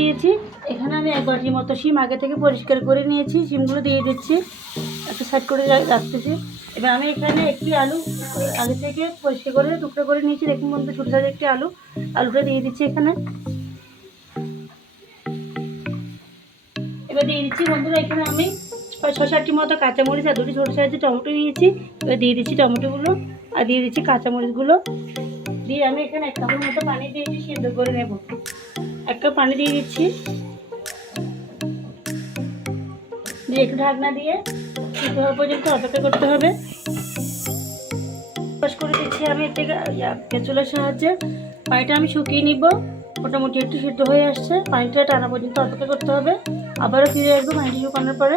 দিয়েছি। এখানে আমি 1 বাটির মতো শিম আগে থেকে পরিষ্কার করে নিয়েছি। শিমগুলো দিয়ে দিচ্ছি, একটা সাইড করে রাখতেছি। এবার আমি এখানে একটি আলু আগে থেকে পরিষ্কার করে টুকরো করে নিয়েছি। দেখুন বন্ধু, ছোটো সাইজের একটি আলুটা দিয়ে দিচ্ছি এখানে। এবার দিয়ে দিচ্ছি বন্ধুরা, এখানে আমি 6-7টি মতো কাঁচামরিচ আর 2টি ছোটো সাইজের টমেটো নিয়েছি। এবার দিয়ে দিচ্ছি টমেটোগুলো আর দিয়ে দিচ্ছি কাঁচামরিচগুলো। দিয়ে আমি এখানে 1 কাপের মতো পানি দিয়েছি, সিদ্ধ করে নেব। 1 কাপ পানি দিয়ে দিচ্ছি, দিয়ে একটু ঢাকনা দিয়ে সিদ্ধ হওয়া পর্যন্ত অপেক্ষা করতে হবে। করে দিচ্ছি আমি এর থেকে চুলার সাহায্যে। পানিটা আমি শুকিয়ে নিব। মোটামুটি একটু সিদ্ধ হয়ে আসছে, পানিটা টানা পর্যন্ত অপেক্ষা করতে হবে। আবারও ফিরে আসবো পানিটা শুকানোর পরে।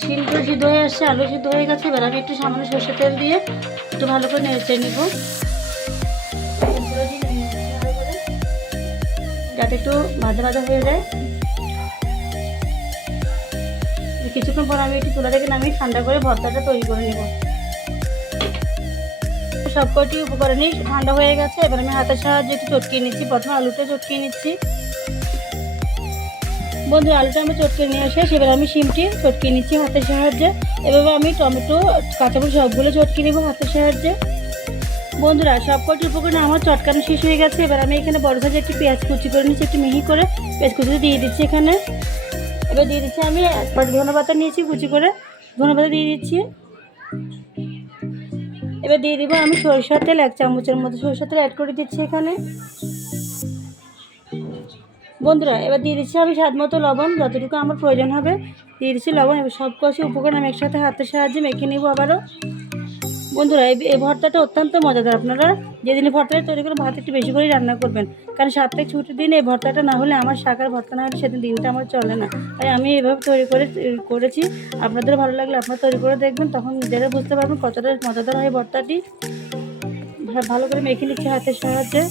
শিমটা সিদ্ধ হয়ে আসছে, আলু সিদ্ধ হয়ে গেছে। এবার আমি একটু সামান্য সরষের তেল দিয়ে একটু ভালো করে নেড়ে নিব, যাতে একটু ভাজা ভাজা হয়ে যায়। কিছুক্ষণ পর আমি একটু চুলা থেকে নামিয়ে ঠান্ডা করে ভর্তাটা তৈরি করে নেব। সবকটি উপকরণই ঠান্ডা হয়ে গেছে। এবার আমি হাতের সাহায্যে একটু চটকিয়ে নিচ্ছি। প্রথমে আলুটা চটকিয়ে নিচ্ছি বন্ধু, আলুটা আমি চটকিয়ে নিয়ে শেষ। এবার আমি শিমটি চটকিয়ে নিচ্ছি হাতের সাহায্যে। এভাবে আমি টমেটো কাঁচামরিচ সবগুলো চটকিয়ে নেব হাতের সাহায্যে। বন্ধুরা, সবকটি উপকরণ আমার চটকানো শেষ হয়ে গেছে। এবার আমি এখানে বড় সাইজের একটি পেঁয়াজ কুচি করে নিচ্ছি, একটু মিহি করে পেঁয়াজ কুচি দিয়ে দিচ্ছি এখানে। এবার দিয়ে দিচ্ছি আমি 1 বাটি ধনেপাতা নিয়েছি, কুচি করে ধনেপাতা দিয়ে দিচ্ছি। এবার দিয়ে দিব আমি সরিষার তেল, 1 চামচের মতো সরিষার তেল অ্যাড করে দিচ্ছি এখানে। বন্ধুরা, এবার দিয়ে দিচ্ছি আমি স্বাদ মতো লবণ, যতটুকু আমার প্রয়োজন হবে দিয়ে দিচ্ছি লবণ। এবার সব কষি উপকরণ আমি একসাথে হাতের সাহায্যে মেখে নেব আবারও। বন্ধুরা, এই ভর্তাটা অত্যন্ত মজাদার। আপনারা যেদিন ভর্তাটা তৈরি করে ভাত একটু বেশি করেই রান্না করবেন, কারণ সাপ্তাহিক ছুটির দিনে এই ভর্তাটা না হলে, আমার শাকের ভর্তা না হলে সেদিন দিনটা আমার চলে না। তাই আমি এভাবে তৈরি করেছি। আপনাদের ভালো লাগলে আপনারা তৈরি করে দেখবেন, তখন নিজেরা বুঝতে পারবেন কতটা মজাদার হয় ভর্তাটি। ভালো করে মেখে নিচ্ছি হাতের সাহায্যে।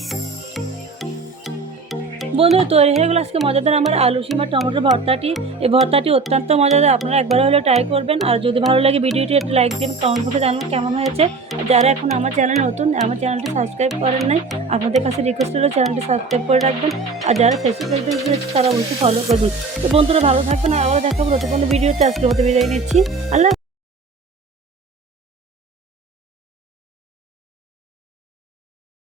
বন্ধুরা, তৈরি হয়ে গেল আজকে মজাদার আমার আলু শিম আর টমেটোর ভর্তাটি। এই ভর্তাটি অত্যন্ত মজাদার, আপনারা একবার হলেও ট্রাই করবেন। আর যদি ভালো লাগে ভিডিওটি একটু লাইক দিন, কমেন্ট করে জানান কেমন হয়েছে। আর যারা এখন আমার চ্যানেল নতুন, আমার চ্যানেলটি সাবস্ক্রাইব করেন নাই, আপনাদের কাছে রিকোয়েস্ট হলো চ্যানেলটি সাবস্ক্রাইব করে রাখবেন। আর যারা ফেসবুক পেজে তারা অবশ্যই ফলো করবেন। তো বন্ধুরা, ভালো থাকবেন। আর আবার দেখাবো নতুন কোনো ভিডিওতে। আজকের মতো বিদায় নিচ্ছি। আল্লাহ।